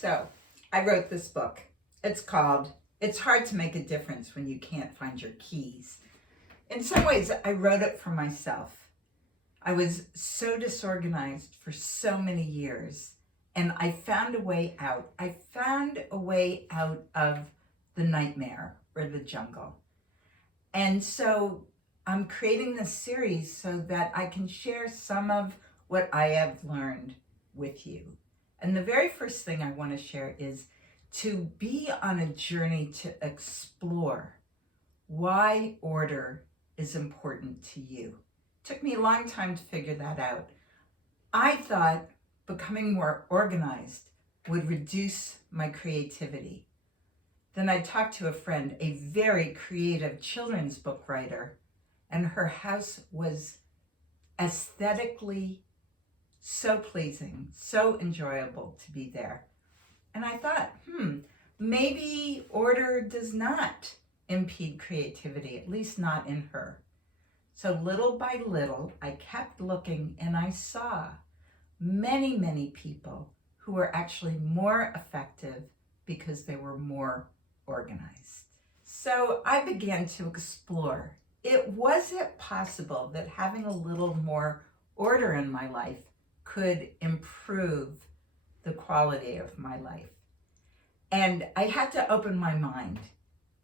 So I wrote this book. It's called It's Hard to Make a Difference When You Can't Find Your Keys. In some ways, I wrote it for myself. I was so disorganized for so many years, and I found a way out. I found a way out of the nightmare or the jungle. And so I'm creating this series so that I can share some of what I have learned with you. And the very first thing I want to share is to be on a journey to explore why order is important to you. It took me a long time to figure that out. I thought becoming more organized would reduce my creativity. Then I talked to a friend, a very creative children's book writer, and her house was aesthetically so pleasing, so enjoyable to be there. And I thought, maybe order does not impede creativity, at least not in her. So little by little, I kept looking and I saw many, many people who were actually more effective because they were more organized. So I began to explore. Was it possible that having a little more order in my life could improve the quality of my life? And I had to open my mind.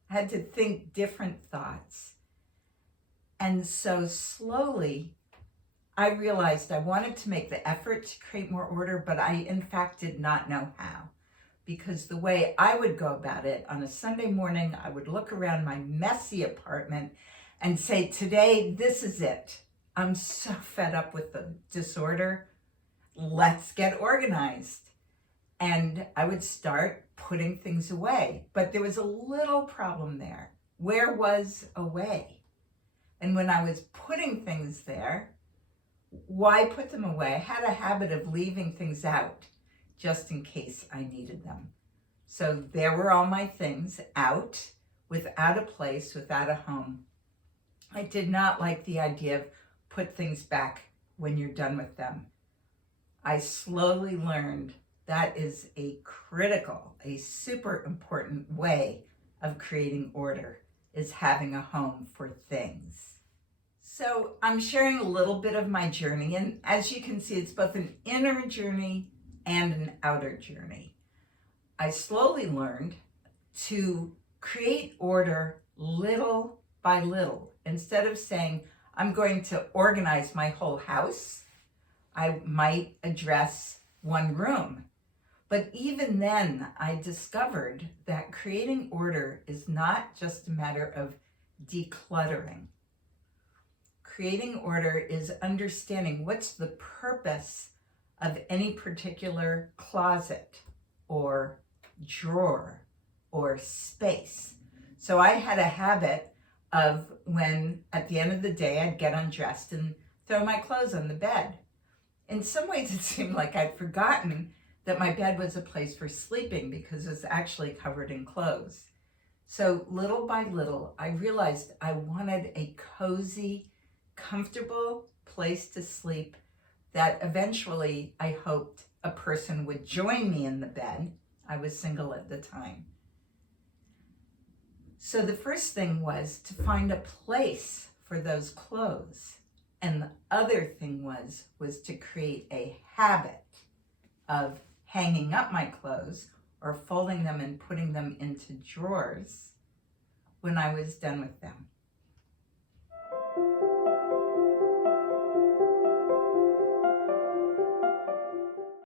I had to think different thoughts. And so slowly, I realized I wanted to make the effort to create more order, but I in fact did not know how. Because the way I would go about it, on a Sunday morning, I would look around my messy apartment and say, today, this is it. I'm so fed up with the disorder. Let's get organized. And I would start putting things away. But there was a little problem there. Where was away? And when I was putting things there, why put them away? I had a habit of leaving things out just in case I needed them. So there were all my things out, without a place, without a home. I did not like the idea of put things back when you're done with them. I slowly learned that is a critical, a super important way of creating order, is having a home for things. So I'm sharing a little bit of my journey, and as you can see, it's both an inner journey and an outer journey. I slowly learned to create order little by little. Instead of saying, I'm going to organize my whole house, I might address one room. But even then, I discovered that creating order is not just a matter of decluttering. Creating order is understanding what's the purpose of any particular closet or drawer or space. So I had a habit of when at the end of the day I'd get undressed and throw my clothes on the bed. In some ways it seemed like I'd forgotten that my bed was a place for sleeping because it was actually covered in clothes. So little by little, I realized I wanted a cozy, comfortable place to sleep that eventually I hoped a person would join me in the bed. I was single at the time. So the first thing was to find a place for those clothes. And the other thing was to create a habit of hanging up my clothes or folding them and putting them into drawers when I was done with them.